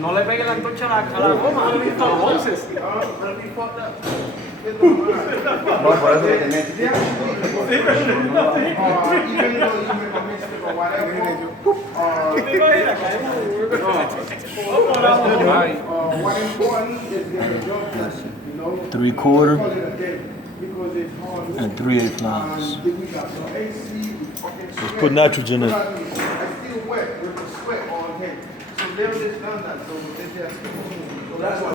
No le pegue la antorcha a la goma, no he visto los onces. No, por eso que tenés. Three-quarter and 3/8 ounces. Let's put nitrogen in. So